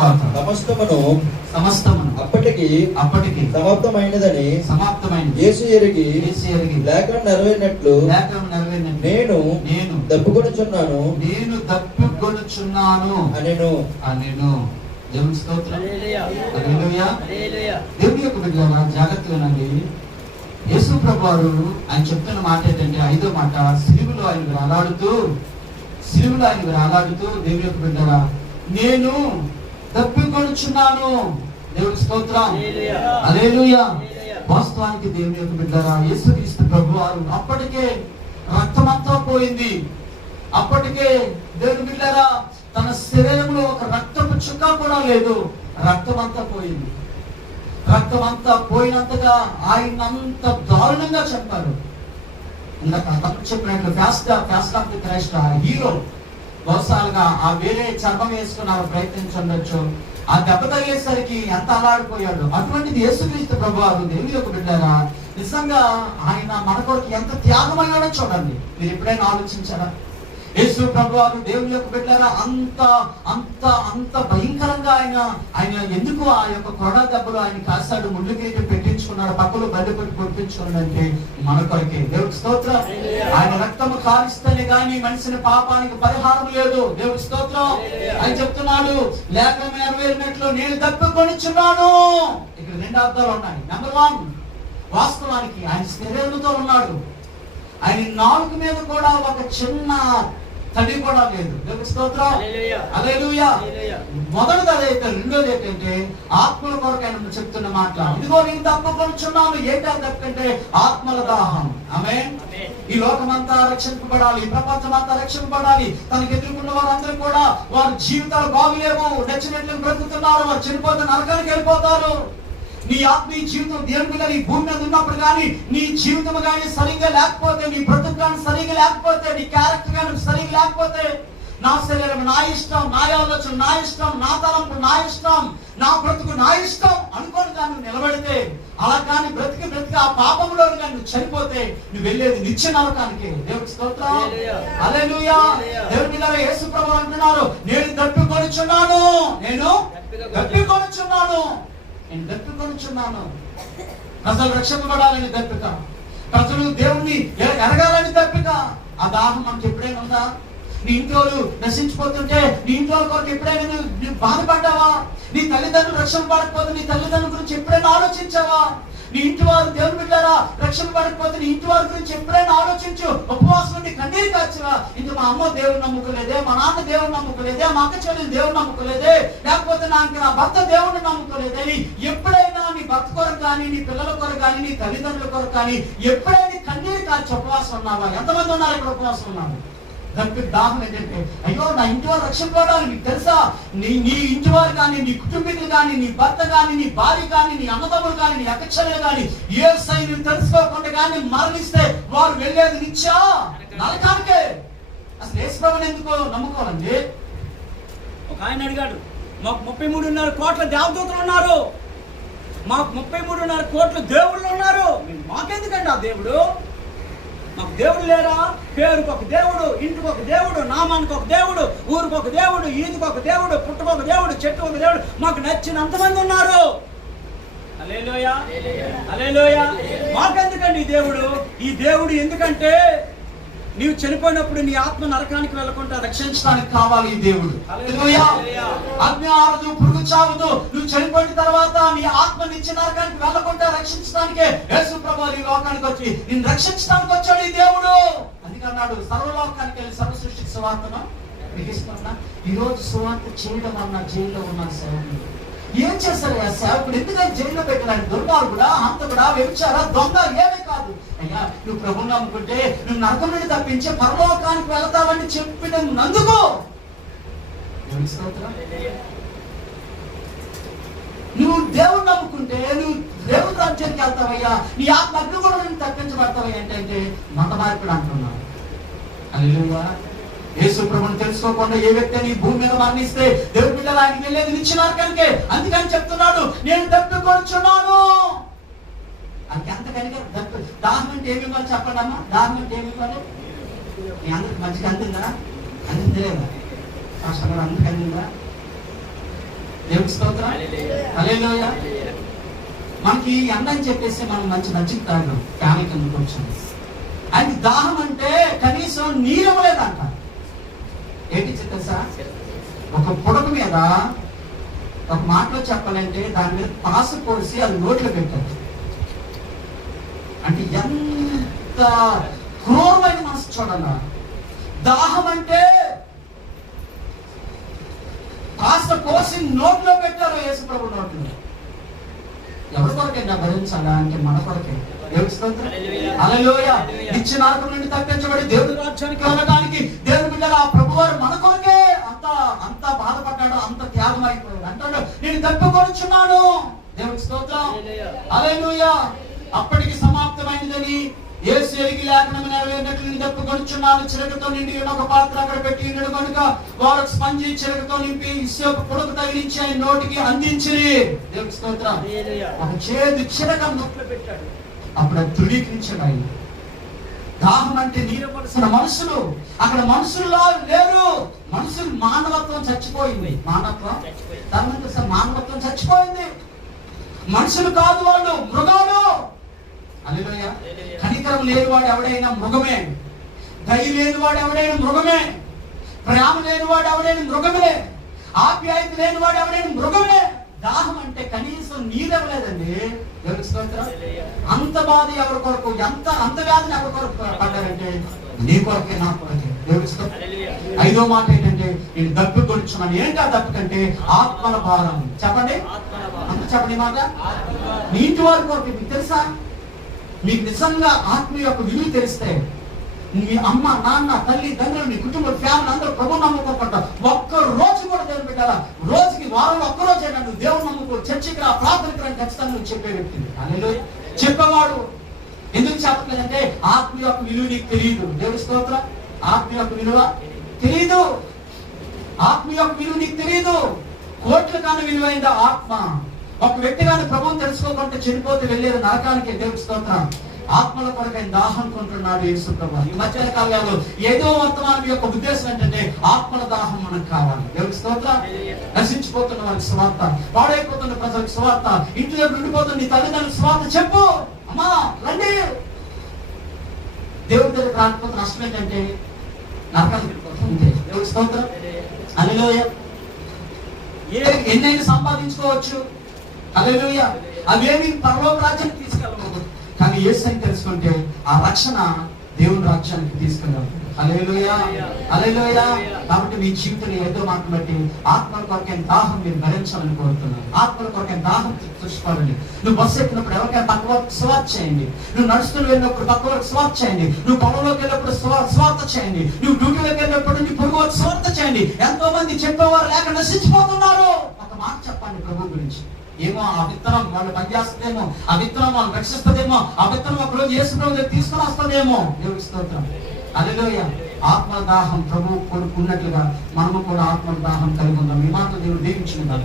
తర్వాత సమస్తమును అప్పటికి సమాప్తమైనదని యేసు ఎరిగి లేఖనం నెరవేరినట్లు నేను దప్పుకొనుచున్నాను అనెను. దేవుని స్తోత్రం. హల్లెలూయా. దేవుని యొక్క బిడ్డలారా జాగ్రత్తగానండి. యేసు ప్రభువారు ఆయన చెప్తున్న మాట ఏంటంటే 5వ మాట, సిలువలో ఆయన వేలాడుతూ దేవుని యొక్క బిడ్డలారా నేను తప్పికొనుచున్నాను. దేవుని స్తోత్రం. హల్లెలూయా. వాస్తవానికి దేవుని యొక్క బిడ్డలారా యేసుక్రీస్తు ప్రభువారు అప్పటికే రక్తమంతా పోయింది. అప్పటికే దేవుని బిడ్డలారా తన శరీరంలో ఒక రక్తపు చుక్క కూడా లేదు. రక్తమంతా పోయింది. రక్తమంతా పోయినంతగా ఆయన అంత దారుణంగా చెప్పారు. ఇందాక చెప్పినట్లు ఫాస్ట్ ఆఫ్ ది క్రైస్ట్ ఆ హీరో బహుశాలుగా ఆ వేరే చర్మం వేసుకుని ప్రయత్నించవచ్చు. ఆ దెబ్బ తగిలేసరికి ఎంత అల్లాడిపోయాడు. అటువంటిది యేసుక్రీస్తు ప్రభువారు దేవుని యొక్క బిడ్డలారా నిజంగా ఆయన మన కొరకు ఎంత త్యాగమయ్యాడో చూడండి. మీరు ఎప్పుడైనా ఆలోచించారా? యేసు ప్రభువారు దేవుని యొక్క బిడ్డలారా అంత అంత అంత భయంకరంగా ఆయన ఎందుకు ఆ యొక్క కొరడా దెబ్బలు ఆయన కాశాడు, ముళ్ళు కిరీటం పెట్టించుకున్నాడు, పక్కలో బండి పెట్టి పొడిపించుకున్నాడంటే మన కొరకే. దేవుడికి స్తోత్రం. ఆయన రక్తము కారిస్తేనే గాని మనిషిని పాపానికి పరిహారం లేదు. దేవుడికి స్తోత్రం. ఆయన చెప్తున్నాడు లేఖనం నెరవేరినట్లు నేను తప్పికొనుచున్నాను. ఇక్కడ 2 అర్థాలు ఉన్నాయి. నెంబర్ 1, వాస్తవానికి ఆయన శరీరంతో ఉన్నాడు. ఆయన నాలుగు మీద కూడా ఒక చిన్న తడి కూడా లేదు. దేవుని స్తోత్రం. హల్లెలూయా. మొదటిది అదైతే. రెండోది ఏంటంటే ఆత్మల కొరకు ఆయన చెప్తున్న మాట, ఇదిగో నేను తప్పుకొనుచున్నాను. ఏంటి అది తప్పంటే ఆత్మల దాహం. ఆమేన్. ఈ లోకమంతా రక్షింపబడాలి, ప్రపంచమంతా రక్షింపబడాలి. తనకు ఎదుర్కొన్న వారందరూ కూడా వారి జీవితాలు బాగులేవు, నచ్చినట్లు బ్రతుకుతున్నారు. వారు చనిపోతే నరకానికి వెళ్ళిపోతారు. నీ ఆత్మీయ జీవితం దేవుని నీ భూమి మీద ఉన్నప్పుడు కానీ నీ జీవితం కానీ సరిగ్గా లేకపోతే, నీ బ్రతుకు కానీ సరిగ్గా లేకపోతే, నీ క్యారెక్టర్ కానీ సరిగ్గా లేకపోతే, నా శరీరం నా ఇష్టం, నా ఆలోచన నా ఇష్టం, నా తలంపు నా ఇష్టం, నా బ్రతుకు నా ఇష్టం అనుకోని కానీ నువ్వు నిలబడితే, అలా కానీ బ్రతికి ఆ పాపంలో కానీ నువ్వు చనిపోతే నువ్వు వెళ్ళేది నిత్య నరకానికి. దేవుడికి స్తోత్రం. హల్లెలూయా. దేవుని మీద యేసు ప్రభువు అంటున్నారు నేను తప్పికొనుచున్నాను. ప్రజలు రక్షింపబడాలని దప్పిక, ప్రజలు దేవుణ్ణి ఎరగాలని దప్పిక. ఆ దాహం మనకి ఎప్పుడైనా ఉందా? నీ ఇంట్లో నశించిపోతుంటే నీ ఇంట్లో కొరకు ఎప్పుడైనా నువ్వు బాధపడ్డావా? నీ తల్లిదండ్రులు రక్షణ పడకపోతే నీ తల్లిదండ్రుల గురించి ఎప్పుడైనా ఆలోచించావా? నీ ఇంటి వారు దేవుని బిడ్డలారా రక్షణ పడకపోతే నీ ఇంటి వారి గురించి ఎప్పుడైనా ఆలోచించు. ఉపవాసం ఉండి కన్నీరు కాచవా? ఇంకా మా అమ్మ దేవుని నమ్ముకోలేదే, మా నాన్న దేవుని నమ్ముకోలేదే, మా అక్క చెల్లెలు దేవుని నమ్ముకోలేదే, లేకపోతే నా భర్త దేవుని నమ్ముకోలేదే. ఎప్పుడైనా నీ భర్త కొరకు కానీ, నీ పిల్లల కొరకు కానీ, నీ తల్లిదండ్రుల కొరకు కానీ ఎప్పుడైనా కన్నీరు కాచి ఉపవాసం ఉన్నావా? ఎంతమంది ఉన్నారు ఇక్కడ ఉపవాసం ఉన్నారు? దానికి దాహం ఏంటంటే అయ్యో నా ఇంటి వారు రక్షింపబడాలి. మీకు తెలుసా నీ ఇంటి వారు కానీ, నీ కుటుంబీకులు కానీ, నీ భర్త కానీ, నీ భార్య కానీ, నీ అన్నదమ్ములు కానీ, నీ అక్కచెల్లెలు కానీ యేసయ్య నువ్వు తెలుసుకోకుండా కానీ మరణిస్తే వారు వెళ్ళేది నిత్య నరకానికే. అసలు యేసు ప్రభువుని ఎందుకు నమ్ముకోవాలండి? ఒక ఆయన అడిగాడు, మాకు 33.5 కోట్ల దేవదూతలు ఉన్నారు, మాకు 33.5 కోట్ల దేవుళ్ళు ఉన్నారు, మాకెందుకండి ఆ దేవుడు? మాకు దేవుడు లేరా? పేరుకు ఒక దేవుడు, ఇంటికి ఒక దేవుడు, నామానికి ఒక దేవుడు, ఊరికి ఒక దేవుడు, ఈదికి ఒక దేవుడు, పుట్టుకు ఒక దేవుడు, చెట్టు ఒక దేవుడు, మాకు నచ్చినంతమంది ఉన్నారు. హల్లెలూయా. హల్లెలూయా. మాకెందుకండి ఈ దేవుడు? ఈ దేవుడు ఎందుకంటే నీవు చనిపోయినప్పుడు నీ ఆత్మ నరకానికి వెళ్ళకుండా రక్షించడానికి కావాలి ఈ దేవుడు. హల్లెలూయా. అగ్ని ఆరదు, పురుగు చావదు. నువ్వు చనిపోయిన తర్వాత నీ ఆత్మ నిత్య నరకానికి వెళ్ళకుండా రక్షించడానికే యేసు ప్రభువు ఈ లోకానికి వచ్చి నిన్ను రక్షించడానికి వచ్చాడు ఈ దేవుడు. అందుకన్నాడు సర్వలోకానికి వెళ్ళి సర్వ సృష్టికి సువార్తను ప్రకటిస్తున్నా. ఈ రోజు సువార్త చేయడం అన్న జైల్లో ఉన్న సేవకుడు ఏం చేస్తారు? ఆ సేవకుడు ఎందుకని జైల్లో పెట్టాలని? దుర్మార్గుడా, హంతకుడా, వ్యభిచార, దొంగ ఏమీ కాదు. అయ్యా నువ్వు ప్రభువుని నమ్ముకుంటే నువ్వు నరకం నుండి తప్పించి పరలోకానికి వెళతావని చెప్పినందుకు నువ్వు దేవుని నమ్ముకుంటే నువ్వు దేవుని రాజ్యానికి వెళ్తావయ్యా, నీ ఆత్మ అగ్ని కూడా నేను తప్పించబడతావయ్యా అంటే మత మార్పుడు అంటున్నావు. హల్లెలూయా. యేసు ప్రభువుని తెలుసుకోకుండా ఏ వ్యక్తి నీ భూమి మీద మరణిస్తే దేవుడి బిడ్డలు ఆయనకి వెళ్ళేది నిత్య నరకానికే. అందుకని చెప్తున్నాడు నేను తప్పికొనుచున్నాను. అది ఎంత కనుక దాహం అంటే ఏమి ఇవ్వాలి చెప్పండి అమ్మా? దాహం అంటే ఏమి ఇవ్వాలి? మీ అందరికి మంచిగా అందిందా? అందిందా? అందరికి అందిందా? దేవుని స్తోత్రం. హల్లెలూయా. మనకి ఎండ అని చెప్పేసి మనం మంచి మజ్జిగ తాగాం, ఫ్యాన్ కింద కూర్చొని. అది దాహం అంటే కనీసం నీరు ఇవ్వలేదంట. ఏంటి తెలుసా, ఒక పుడక మీద ఒక మాటలో చెప్పాలంటే దాని మీద పాస పోసి అది నోట్లో పెట్టారు. అంటే ఎంత క్రూరమైన మనసు చూడాల. దాహం అంటే పాస పోసి నోట్లో పెట్టారు యేసు ప్రభు నోట్లో. ఎవరి కొరకైనా భరించాలా అంటే మన కొరకే. హల్లెలూయా. నిత్య నరకం నుండి తప్పించబడి దేవుని రాజ్యానికి వెళ్ళడానికి దేవుని బిడ్డలు ఆ ప్రభువారు మన కొరకే అంత బాధపడ్డాడు, అంత త్యాగం అయిపోయాడు. అంటాడు, నేను తప్పికొనుచున్నాను. దేవునికి స్తోత్రం. హల్లెలూయా. అప్పటికి సమాప్తమైనదని యేసు ఎరిగి లేఖనం నెరవేరినట్లు నేను తప్పికొనుచున్నాను. చిరకతో నిండి ఒక పాత్ర అక్కడ పెట్టి ఉన్నాడు కనుక వారు స్పంజి చిరకతో నింపి ఇసుక పుడక తగిలించి ఆయన నోటికి అందించి. దేవునికి స్తోత్రం. ఒక చేదు చిరక నోట్లో పెట్టాడు. అప్పుడు అది తృణీకరించాడు ఆయన. దాహం అంటే నీరపడిసిన మనుషులు అక్కడ మనుషుల్లో లేరు. మనుషులు మానవత్వం చచ్చిపోయింది. మానవత్వం చచ్చిపోయింది. మనుషులు కాదు, వాళ్ళు మృగాలు. హల్లెలూయా. కనికరం లేనివాడు ఎవడైనా మృగమే. దయ లేనివాడు ఎవడైనా మృగమే. ప్రేమ లేనివాడు ఎవడైనా మృగమే. ఆప్యాయత లేనివాడు ఎవడైనా మృగమే. దాహం అంటే కనీసం నీరెవలేదండి. అంత బాధ ఎవరి కొరకు, అంత వ్యాధిని ఎవరి కొరకు పడ్డారంటే నీ కొరకే, నా కొరకే. ఐదో మాట ఏంటంటే నేను దప్పు కొడుచున్నాను. ఏంటి ఆ దప్పు కంటే ఆత్మల భారం. చెప్పండి, అంత చెప్పండి మాట. నీ ఇంటి వారి కొరకు. మీకు తెలుసా, మీకు నిజంగా ఆత్మ యొక్క విలువ తెలిస్తే మీ అమ్మ, నాన్న, తల్లి, తండ్రులు, మీ కుటుంబ ఫ్యామిలీ అందరూ ప్రభు నమ్ముకోకుండా ఒక్క రోజు కూడా దేవుని పెట్టారా? రోజుకి వారంలో ఒక్క రోజే నువ్వు దేవుని నమ్ముకో, చర్చికి రా, ప్రార్థనకి రా, ఖచ్చితంగా నువ్వు చెప్పే వ్యక్తి. హల్లెలూయా. చెప్పేవాడు. ఎందుకు చెప్పట్లేదంటే ఆత్మ యొక్క విలువ నీకు తెలియదు. దేవుని స్తోత్రం. ఆత్మ యొక్క విలువ తెలియదు. ఆత్మ యొక్క విలువ నీకు తెలియదు. కోట్ల కాని విలువైంది ఆత్మ. ఒక వ్యక్తి కానీ ప్రభువుని తెలుసుకోకుండా చనిపోతే వెళ్ళేది నరకానికి. దేవుని స్తోత్రం. ఆత్మల కొరకైన దాహం కొంటున్నాడు యేసు ప్రభు. ఈ మధ్య కాలంలో ఏదో వర్తమానం యొక్క ఉద్దేశం ఏంటంటే ఆత్మల దాహం మనకు కావాలి. దేవుని స్తోత్రం. నశించిపోతున్న వారికి స్వార్థ, పాడైపోతున్న ప్రజలకు స్వార్థ, ఇంటి దగ్గర ఉండిపోతున్న నీ తల్లిదండ్రులకు స్వార్థ చెప్పు. అమ్మా రండి. దేవుడి దగ్గర రాకపోతే నష్టం ఏంటంటే నరకానికి వెళ్ళిపోతుంది. దేవుని స్తోత్రం. హల్లెలూయా. ఎన్నైనా సంపాదించుకోవచ్చు. హల్లెలూయా. అవేమి పరలోక రాజ్యానికి తీసుకెళ్ళకూడదు. కానీ యేసుని తెలుసుకుంటే ఆ రక్షణ దేవుని రాజ్యానికి తీసుకెళ్ళాలి. హల్లెలూయా. హల్లెలూయా. కాబట్టి మీ జీవితంలో ఏదో మాట బట్టి ఆత్మల కొరకైన దాహం మీరు భరించాలని కోరుతున్నాను. ఆత్మల కొరకైన దాహం చూసుకోవాలండి. నువ్వు బస్సు ఎక్కినప్పుడు ఎవరికైనా పక్క వరకు స్వార్థ చేయండి. నువ్వు నడుస్తూ వెళ్ళినప్పుడు పక్క వరకు స్వార్థ చేయండి. నువ్వు పొలంలోకి వెళ్ళినప్పుడు స్వార్థ చేయండి. నువ్వు డ్యూటీలోకి వెళ్ళినప్పుడు నీ పొరుగు వరకు స్వార్థ చేయండి. ఎంతో మంది చెప్పేవారు లేక నశించిపోతున్నారు. ఒక మాట చెప్పండి ప్రభు గురించి. ఏమో ఆ విత్తనం వాళ్ళు పనిచేస్తుందేమో, ఆ విత్తనం వాళ్ళు రక్షిస్తుందేమో, ఆ విత్తనం ఒక రోజు యేసు ప్రభు దగ్గర తీసుకొని వస్తుందేమో. దేవుని స్తోత్రం. హల్లెలూయా. ఆత్మ దాహం ప్రభు కొడుకున్నట్లుగా మనము కూడా ఆత్మ దాహం కలిగి ఉందాం. ఈ మాట దేవుడు దీవించిన